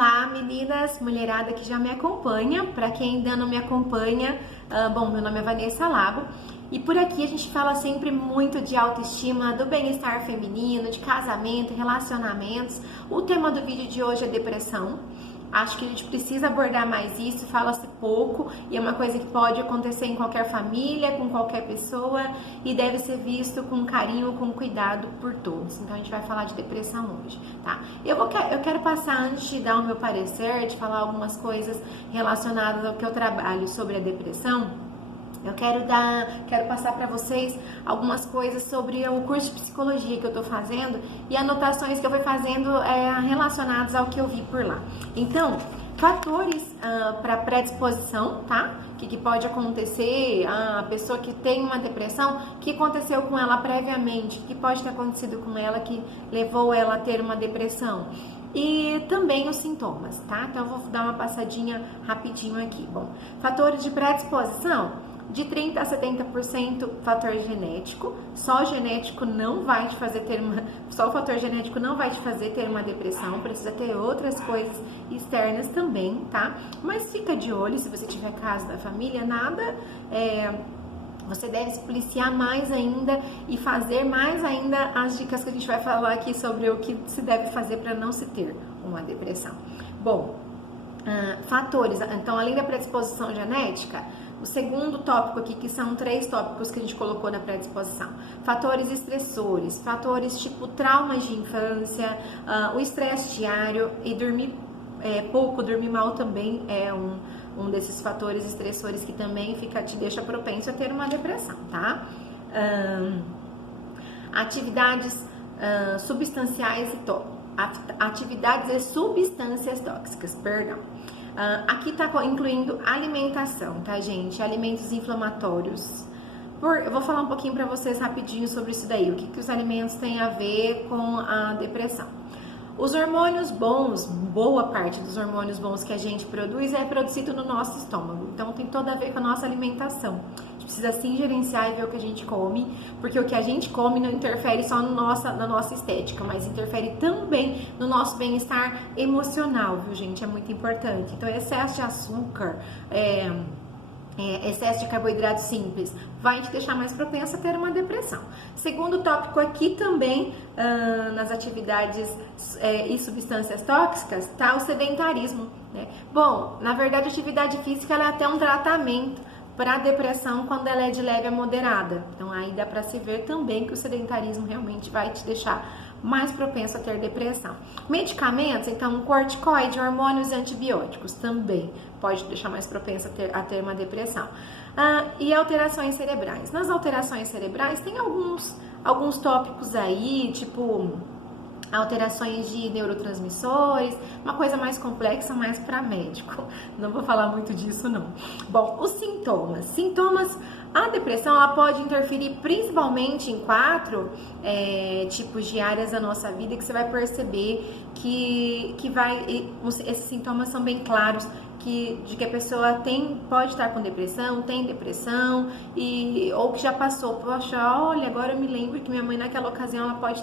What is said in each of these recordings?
Olá meninas, mulherada que já me acompanha, para quem ainda não me acompanha, bom, meu nome é Vanessa Lago e por aqui a gente fala sempre muito de autoestima, do bem-estar feminino, de casamento, relacionamentos. O tema do vídeo de hoje é depressão. Acho que a gente precisa abordar mais isso, fala-se pouco e é uma coisa que pode acontecer em qualquer família, com qualquer pessoa e deve ser visto com carinho, com cuidado por todos. Então a gente vai falar de depressão hoje, tá? Eu quero passar, antes de dar o meu parecer, de falar algumas coisas relacionadas ao que eu trabalho sobre a depressão. Eu quero passar para vocês algumas coisas sobre o curso de psicologia que eu tô fazendo e anotações que eu fui fazendo relacionadas ao que eu vi por lá. Então, fatores para predisposição, tá? Que pode acontecer, a pessoa que tem uma depressão, o que aconteceu com ela previamente, o que pode ter acontecido com ela que levou ela a ter uma depressão. E também os sintomas, tá? Então, eu vou dar uma passadinha rapidinho aqui. Bom, fatores de predisposição, de 30% a 70% fator genético. Só o genético não vai te fazer só o fator genético não vai te fazer ter uma depressão, precisa ter outras coisas externas também, tá? Mas fica de olho, se você tiver caso da família, você deve se policiar mais ainda e fazer mais ainda as dicas que a gente vai falar aqui sobre o que se deve fazer para não se ter uma depressão. Bom, fatores, então além da predisposição genética, o segundo tópico aqui, que são 3 tópicos que a gente colocou na predisposição. Fatores estressores, fatores tipo traumas de infância, o estresse diário e dormir pouco, dormir mal também é um desses fatores estressores que também te deixa propenso a ter uma depressão, tá? Atividades substanciais atividades e substâncias tóxicas, perdão. Aqui tá incluindo alimentação, tá, gente? Alimentos inflamatórios. Eu vou falar um pouquinho pra vocês rapidinho sobre isso daí, o que os alimentos têm a ver com a depressão. Os hormônios bons, boa parte dos hormônios bons que a gente produz é produzido no nosso estômago. Então tem tudo a ver com a nossa alimentação. A gente precisa sim gerenciar e ver o que a gente come, porque o que a gente come não interfere só na nossa estética, mas interfere também no nosso bem-estar emocional, viu, gente? É muito importante. Então excesso de açúcar, excesso de carboidrato simples vai te deixar mais propensa a ter uma depressão. Segundo tópico aqui também, nas atividades e substâncias tóxicas, tá o sedentarismo, né? Bom, na verdade a atividade física ela é até um tratamento para depressão quando ela é de leve a moderada. Então aí dá para se ver também que o sedentarismo realmente vai te deixar mais propenso a ter depressão. Medicamentos, então corticoide, hormônios e antibióticos também pode deixar mais propenso a ter uma depressão. E alterações cerebrais. Nas alterações cerebrais tem alguns tópicos aí, tipo alterações de neurotransmissores, uma coisa mais complexa, mais para médico. Não vou falar muito disso, não. Bom, os sintomas. A depressão ela pode interferir principalmente em 4 tipos de áreas da nossa vida que você vai perceber esses sintomas são bem claros de que a pessoa pode estar com depressão, tem depressão ou que já passou. Poxa, olha, agora eu me lembro que minha mãe naquela ocasião ela pode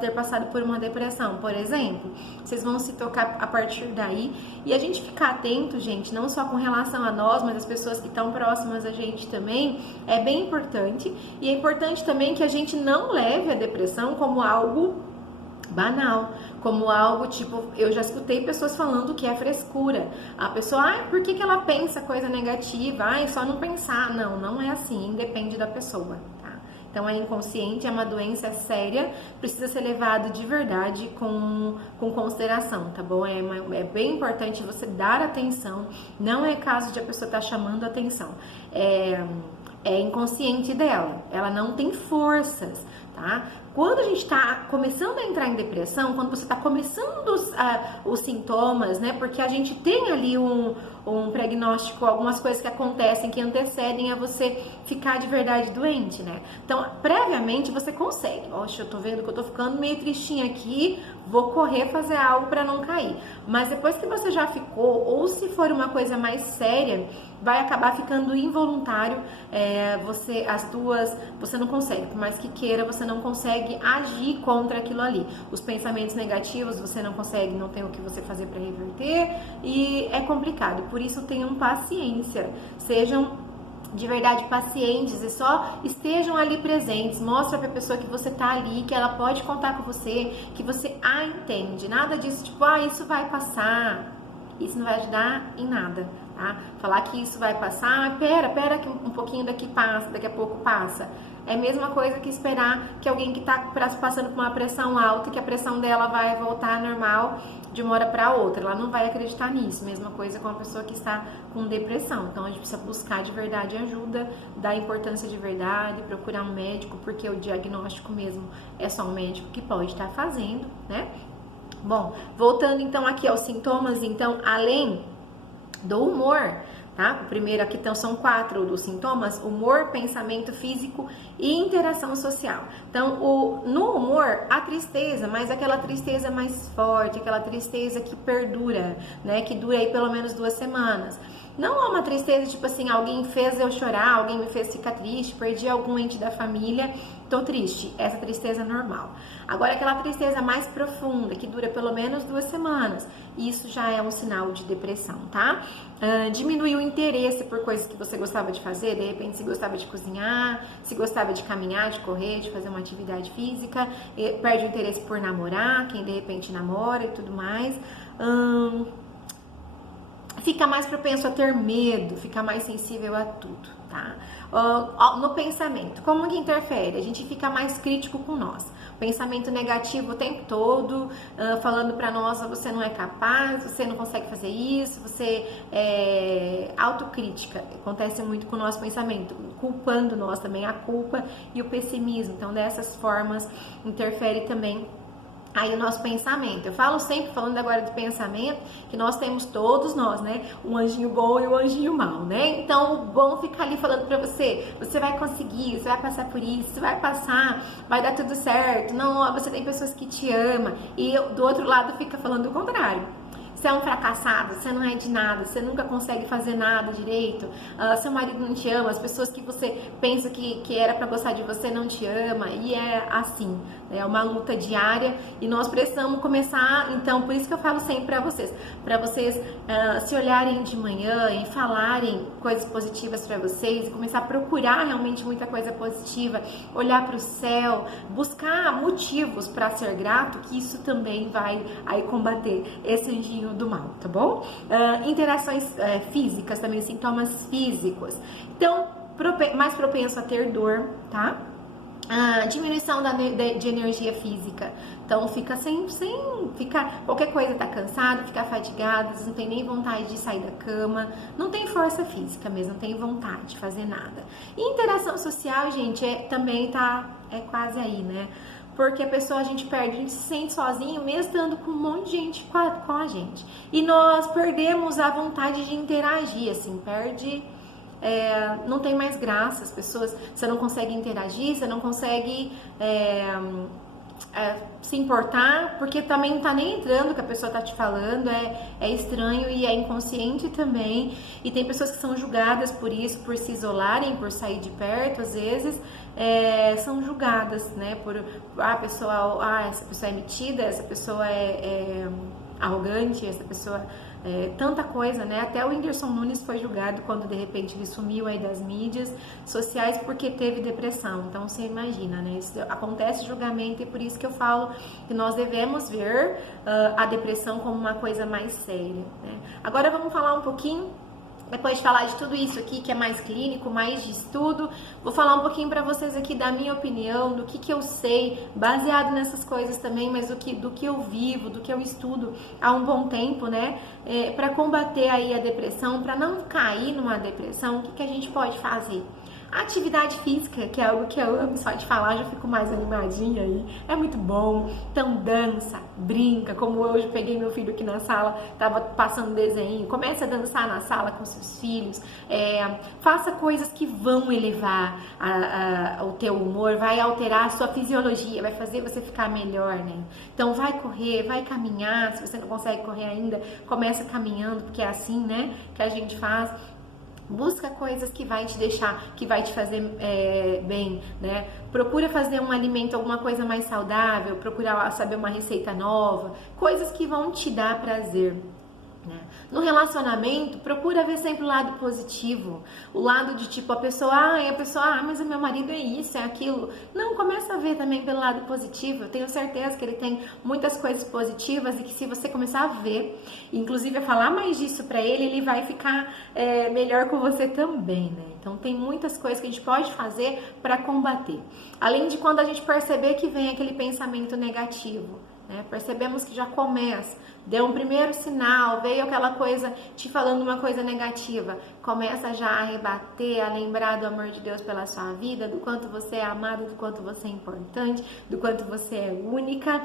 ter passado por uma depressão, por exemplo. Vocês vão se tocar a partir daí e a gente ficar atento, gente, não só com relação a nós, mas as pessoas que estão próximas a gente também, é bem importante. E é importante também que a gente não leve a depressão como algo banal, como algo tipo, eu já escutei pessoas falando que é frescura. A pessoa, por que ela pensa coisa negativa? Só não pensar. Não é assim, depende da pessoa, tá? Então é inconsciente, é uma doença séria, precisa ser levado de verdade com consideração, tá bom? É bem importante você dar atenção, não é caso de a pessoa estar chamando atenção, é inconsciente dela, ela não tem forças, tá? Quando a gente está começando a entrar em depressão, quando você está começando os sintomas, né? Porque a gente tem ali um prognóstico, algumas coisas que acontecem, que antecedem a você ficar de verdade doente, né? Então, previamente você consegue. Oxe, eu tô vendo que eu tô ficando meio tristinha aqui, vou correr fazer algo para não cair. Mas depois que você já ficou, ou se for uma coisa mais séria, vai acabar ficando involuntário, você não consegue, por mais que queira, você não consegue agir contra aquilo ali. Os pensamentos negativos você não consegue, não tem o que você fazer para reverter e é complicado. Por isso tenham paciência, sejam de verdade pacientes e só estejam ali presentes. Mostra pra pessoa que você tá ali, que ela pode contar com você, que você a entende. Nada disso tipo, isso vai passar. Isso não vai ajudar em nada, tá? Falar que isso vai passar, pera que um pouquinho daqui passa, daqui a pouco passa. É a mesma coisa que esperar que alguém que tá passando por uma pressão alta, que a pressão dela vai voltar normal de uma hora para outra. Ela não vai acreditar nisso. Mesma coisa com a pessoa que está com depressão. Então a gente precisa buscar de verdade ajuda, dar importância de verdade, procurar um médico, porque o diagnóstico mesmo é só um médico que pode estar fazendo, né? Bom, voltando então aqui aos sintomas, então, além do humor, tá? O primeiro aqui então são 4 dos sintomas: humor, pensamento físico e interação social. Então, no humor, a tristeza, mas aquela tristeza mais forte, aquela tristeza que perdura, né? Que dura aí pelo menos 2 semanas. Não é uma tristeza tipo assim, alguém fez eu chorar, alguém me fez ficar triste, perdi algum ente da família, tô triste. Essa tristeza é normal. Agora, aquela tristeza mais profunda, que dura pelo menos 2 semanas, isso já é um sinal de depressão, tá? Diminuir o interesse por coisas que você gostava de fazer, de repente se gostava de cozinhar, se gostava de caminhar, de correr, de fazer uma atividade física, perde o interesse por namorar, quem de repente namora e tudo mais. Fica mais propenso a ter medo, fica mais sensível a tudo, tá? No pensamento, como que interfere? A gente fica mais crítico com nós. Pensamento negativo o tempo todo, falando pra nós, você não é capaz, você não consegue fazer isso, você é autocrítica. Acontece muito com o nosso pensamento, culpando nós também, a culpa e o pessimismo. Então, dessas formas, interfere também aí o nosso pensamento. Eu falo sempre, falando agora de pensamento, que nós temos todos nós, né? Um anjinho bom e um anjinho mau, né? Então, o bom fica ali falando pra você, você vai conseguir, você vai passar por isso, você vai passar, vai dar tudo certo. Não, você tem pessoas que te amam. E do outro lado fica falando o contrário. Você é um fracassado, você não é de nada, você nunca consegue fazer nada direito, seu marido não te ama, as pessoas que você pensa que era pra gostar de você não te ama, e é assim, é uma luta diária e nós precisamos começar, então, por isso que eu falo sempre pra vocês se olharem de manhã e falarem coisas positivas pra vocês e começar a procurar realmente muita coisa positiva, olhar pro céu, buscar motivos pra ser grato, que isso também vai aí combater esse anjinho do mal, tá bom? Interações físicas também, sintomas físicos. Então, mais propenso a ter dor, tá? Diminuição de energia física. Então, fica qualquer coisa, tá cansado, fica fadigado, não tem nem vontade de sair da cama, não tem força física mesmo, não tem vontade de fazer nada. E interação social, gente, também é quase aí, né? Porque a gente perde, a gente se sente sozinho, mesmo estando com um monte de gente com a gente. E nós perdemos a vontade de interagir, assim, não tem mais graça, as pessoas, você não consegue interagir, você não consegue se importar, porque também não tá nem entrando o que a pessoa tá te falando, é estranho e é inconsciente também, e tem pessoas que são julgadas por isso, por se isolarem, por sair de perto, às vezes, são julgadas, né, essa pessoa é metida, essa pessoa é arrogante, essa pessoa tanta coisa, né? Até o Whindersson Nunes foi julgado quando de repente ele sumiu aí das mídias sociais porque teve depressão. Então você imagina, né? Isso acontece julgamento e por isso que eu falo que nós devemos ver a depressão como uma coisa mais séria, né? Agora vamos falar um pouquinho. Depois de falar de tudo isso aqui, que é mais clínico, mais de estudo, vou falar um pouquinho pra vocês aqui da minha opinião, do que eu sei, baseado nessas coisas também, mas do que eu vivo, do que eu estudo há um bom tempo, né? Pra combater aí a depressão, pra não cair numa depressão, o que a gente pode fazer? Atividade física, que é algo que eu amo, só de falar já fico mais animadinha aí, é muito bom. Então dança, brinca, como hoje peguei meu filho aqui na sala, tava passando desenho, comece a dançar na sala com seus filhos, faça coisas que vão elevar o teu humor, vai alterar a sua fisiologia, vai fazer você ficar melhor, né? Então vai correr, vai caminhar, se você não consegue correr ainda, começa caminhando, porque é assim, né, que a gente faz. Busca coisas que vai te deixar, que vai te fazer bem, né? Procura fazer um alimento, alguma coisa mais saudável, procura saber uma receita nova, coisas que vão te dar prazer. No relacionamento, procura ver sempre o lado positivo, o lado de tipo, a pessoa, mas o meu marido é isso, é aquilo. Não, começa a ver também pelo lado positivo. Eu tenho certeza que ele tem muitas coisas positivas e que se você começar a ver, inclusive a falar mais disso pra ele, ele vai ficar melhor com você também, né? Então tem muitas coisas que a gente pode fazer para combater. Além de quando a gente perceber que vem aquele pensamento negativo, né? Percebemos que já começa, deu um primeiro sinal, veio aquela coisa te falando uma coisa negativa, começa já a rebater, a lembrar do amor de Deus pela sua vida, do quanto você é amado, do quanto você é importante, do quanto você é única,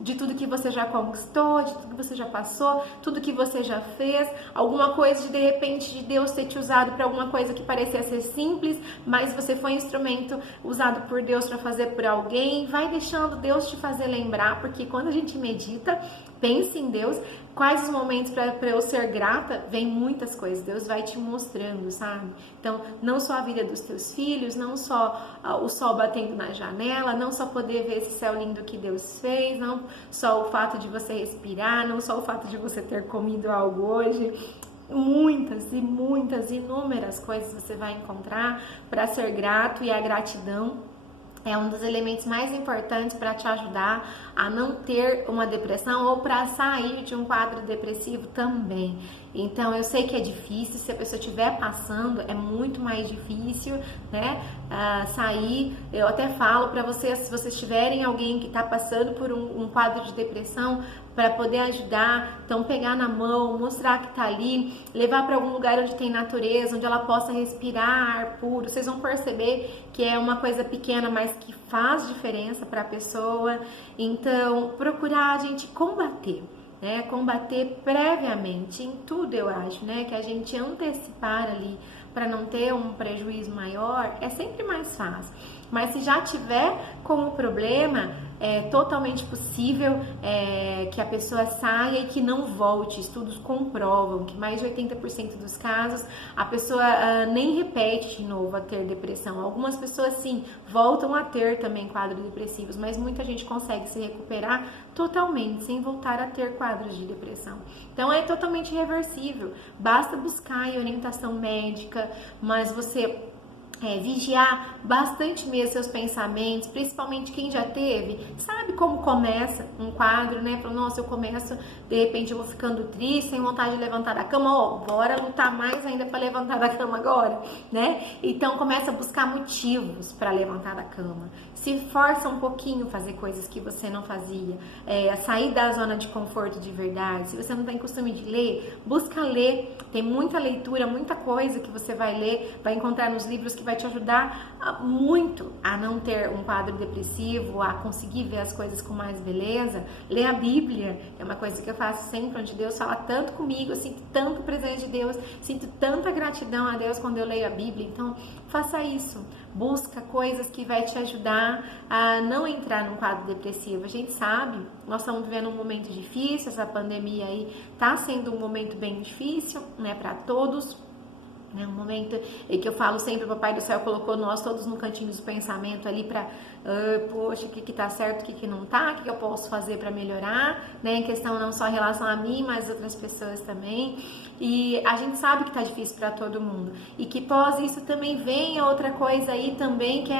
de tudo que você já conquistou, de tudo que você já passou, tudo que você já fez, alguma coisa de repente de Deus ter te usado para alguma coisa que parecia ser simples, mas você foi um instrumento usado por Deus para fazer por alguém. Vai deixando Deus te fazer lembrar, porque quando a gente medita, pense em Deus, quais os momentos para eu ser grata, vem muitas coisas, Deus vai te mostrando, sabe? Então, não só a vida dos teus filhos, não só o sol batendo na janela, não só poder ver esse céu lindo que Deus fez, não só o fato de você respirar, não só o fato de você ter comido algo hoje, muitas e muitas, inúmeras coisas você vai encontrar para ser grato, e a gratidão é um dos elementos mais importantes para te ajudar a não ter uma depressão ou para sair de um quadro depressivo também. Então, eu sei que é difícil, se a pessoa estiver passando, é muito mais difícil, né, sair. Eu até falo para vocês, se vocês tiverem alguém que está passando por um quadro de depressão, para poder ajudar, então pegar na mão, mostrar que tá ali, levar para algum lugar onde tem natureza, onde ela possa respirar ar puro. Vocês vão perceber que é uma coisa pequena, mas que faz diferença para a pessoa. Então, procurar a gente combater, né? Combater previamente em tudo, eu acho, né? Que a gente antecipar ali para não ter um prejuízo maior é sempre mais fácil. Mas se já tiver como problema, é totalmente possível que a pessoa saia e que não volte. Estudos comprovam que mais de 80% dos casos a pessoa nem repete de novo a ter depressão. Algumas pessoas sim voltam a ter também quadros depressivos, mas muita gente consegue se recuperar totalmente sem voltar a ter quadros de depressão. Então é totalmente reversível. Basta buscar orientação médica, mas você vigiar bastante mesmo seus pensamentos, principalmente quem já teve, sabe como começa um quadro, né? Fala, nossa, eu começo, de repente eu vou ficando triste, sem vontade de levantar da cama, bora lutar mais ainda para levantar da cama agora, né? Então começa a buscar motivos para levantar da cama, se força um pouquinho a fazer coisas que você não fazia, sair da zona de conforto de verdade. Se você não tem costume de ler, busca ler, tem muita leitura, muita coisa que você vai ler, vai encontrar nos livros que vai te ajudar muito a não ter um quadro depressivo, a conseguir ver as coisas com mais beleza. Ler a Bíblia é uma coisa que eu faço sempre, onde Deus fala tanto comigo, eu sinto tanto presente de Deus, sinto tanta gratidão a Deus quando eu leio a Bíblia. Então, faça isso. Busca coisas que vai te ajudar a não entrar num quadro depressivo. A gente sabe, nós estamos vivendo um momento difícil, essa pandemia aí tá sendo um momento bem difícil, né, para todos. É um momento em que eu falo sempre, o Papai do Céu colocou nós todos no cantinho do pensamento ali para, poxa, o que tá certo, o que não tá, o que eu posso fazer para melhorar, né, em questão não só em relação a mim, mas outras pessoas também. E a gente sabe que tá difícil para todo mundo, e que pós isso também vem outra coisa aí também, que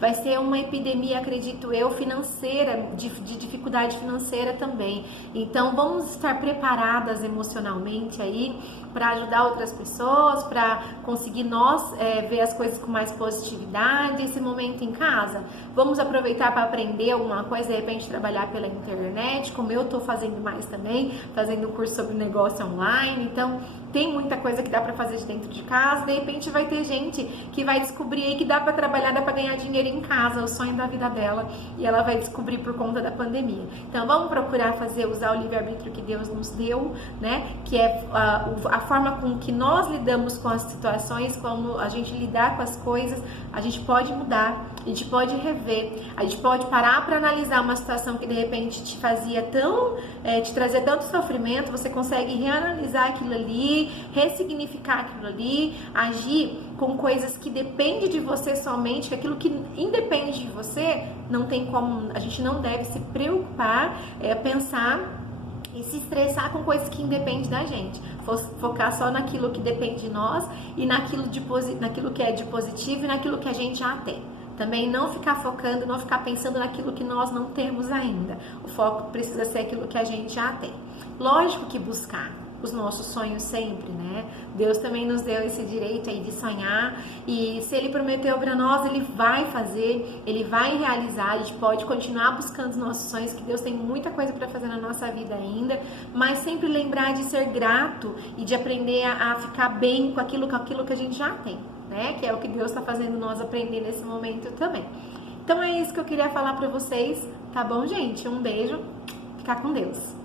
vai ser uma epidemia, acredito eu, financeira, de dificuldade financeira também. Então vamos estar preparadas emocionalmente aí para ajudar outras pessoas, para conseguir nós ver as coisas com mais positividade. Esse momento em casa, vamos Vamos aproveitar para aprender alguma coisa, de repente trabalhar pela internet, como eu tô fazendo mais também, fazendo um curso sobre negócio online. Então, tem muita coisa que dá para fazer de dentro de casa. De repente vai ter gente que vai descobrir aí que dá para trabalhar, dá para ganhar dinheiro em casa, o sonho da vida dela, e ela vai descobrir por conta da pandemia. Então vamos procurar usar o livre-arbítrio que Deus nos deu, né? Que é a forma com que nós lidamos com as situações, como a gente lidar com as coisas, a gente pode mudar, a gente pode rever, a gente pode parar para analisar uma situação que de repente te fazia te trazia tanto sofrimento, você consegue reanalisar aquilo ali, ressignificar aquilo ali, agir com coisas que dependem de você somente, que aquilo que independe de você, não tem como, a gente não deve se preocupar, pensar e se estressar com coisas que independem da gente. Focar só naquilo que depende de nós e naquilo que é de positivo e naquilo que a gente já tem. Também não ficar focando, não ficar pensando naquilo que nós não temos ainda. O foco precisa ser aquilo que a gente já tem. Lógico que buscar os nossos sonhos sempre, né? Deus também nos deu esse direito aí de sonhar, e se Ele prometeu para nós, Ele vai fazer, Ele vai realizar. A gente pode continuar buscando os nossos sonhos, que Deus tem muita coisa para fazer na nossa vida ainda, mas sempre lembrar de ser grato e de aprender a ficar bem com aquilo que a gente já tem, né? Que é o que Deus está fazendo nós aprender nesse momento também. Então é isso que eu queria falar para vocês, tá bom, gente? Um beijo, ficar com Deus.